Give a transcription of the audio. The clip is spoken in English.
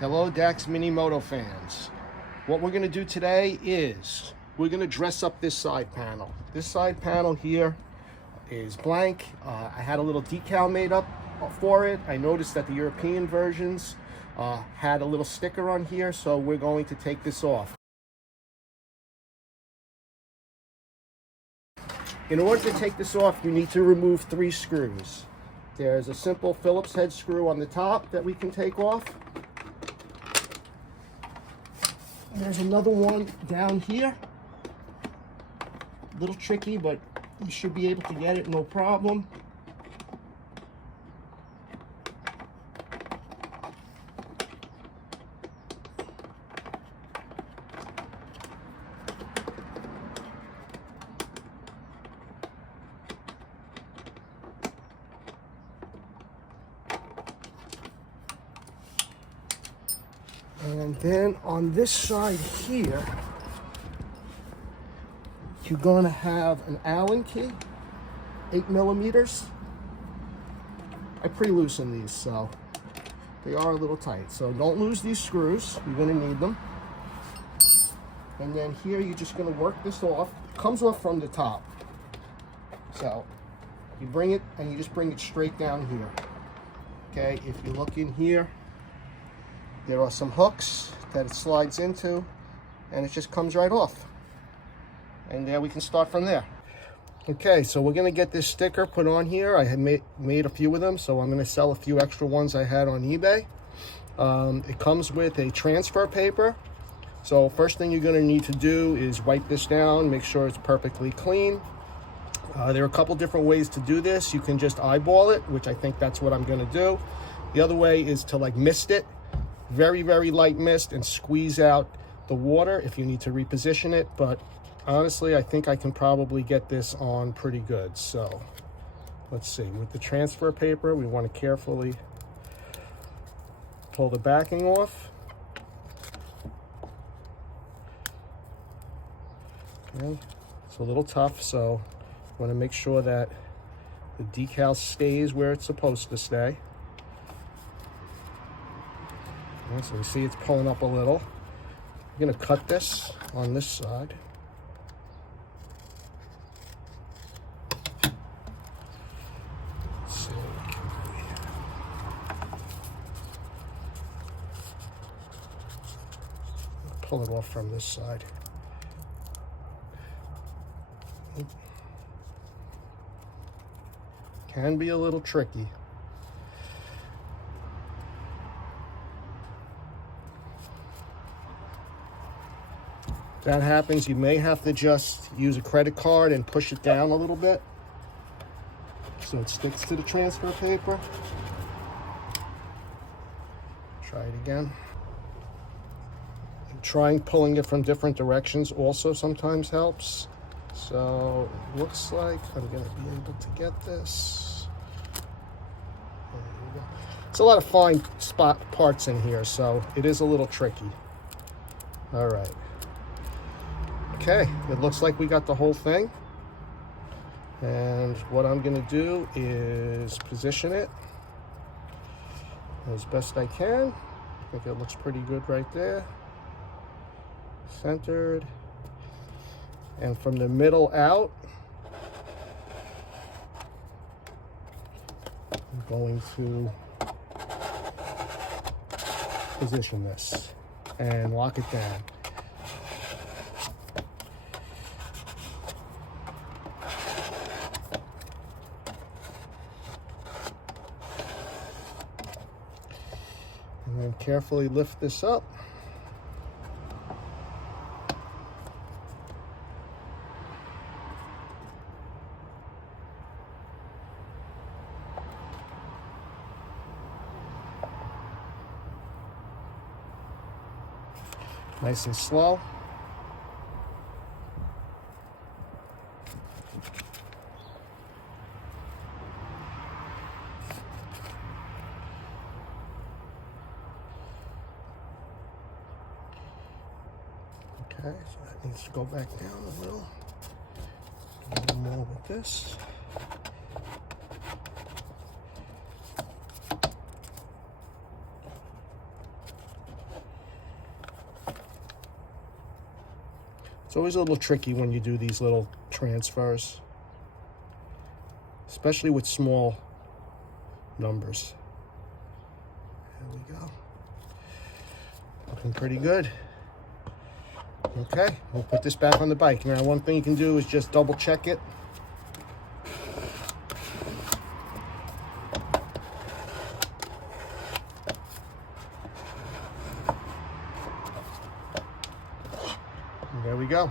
Hello DAX Mini Moto fans. What we're going to do today is we're going to dress up this side panel. This side panel here is blank. I had a little decal made up for it. I noticed that the European versions had a little sticker on here, so we're going to take this off. In order to take this off, you need to remove 3 screws. There's a simple Phillips head screw on the top that we can take off. There's another one down here. A little tricky, but you should be able to get it no problem. And then on this side here, you're going to have an Allen key, 8mm. I pre-loosen these, so they are a little tight. So don't lose these screws. You're going to need them. And then here, you're just going to work this off. It comes off from the top. So you bring it, and you just bring it straight down here. Okay, if you look in here, there are some hooks that it slides into, and it just comes right off. And there we can start from there. Okay, so we're gonna get this sticker put on here. I had made a few of them, so I'm gonna sell a few extra ones I had on eBay. It comes with a transfer paper. So first thing you're gonna need to do is wipe this down, make sure it's perfectly clean. There are a couple different ways to do this. You can just eyeball it, which I think that's what I'm gonna do. The other way is to like mist it. Very, very light mist, and squeeze out the water if you need to reposition it. But honestly, I think I can probably get this on pretty good. So let's see. With the transfer paper, we want to carefully pull the backing off. Okay. It's a little tough, so I want to make sure that the decal stays where it's supposed to stay. So you see it's pulling up a little. I'm going to cut this on this side. Let's see what we can do here. Pull it off from this side. Can be a little tricky. If that happens, you may have to just use a credit card and push it down a little bit so it sticks to the transfer paper. Try it again. And trying pulling it from different directions also sometimes helps. So it looks like I'm going to be able to get this. There you go. It's a lot of fine spot parts in here, so it is a little tricky. All right. Okay, it looks like we got the whole thing. And what I'm going to do is position it as best I can. I think it looks pretty good right there. Centered. And from the middle out, I'm going to position this and lock it down. And then carefully lift this up. Nice and slow. Okay, so that needs to go back down a little. A little more with this. It's always a little tricky when you do these little transfers, especially with small numbers. There we go. Looking pretty good. Okay, we'll put this back on the bike. Now, one thing you can do is just double check it. And there we go.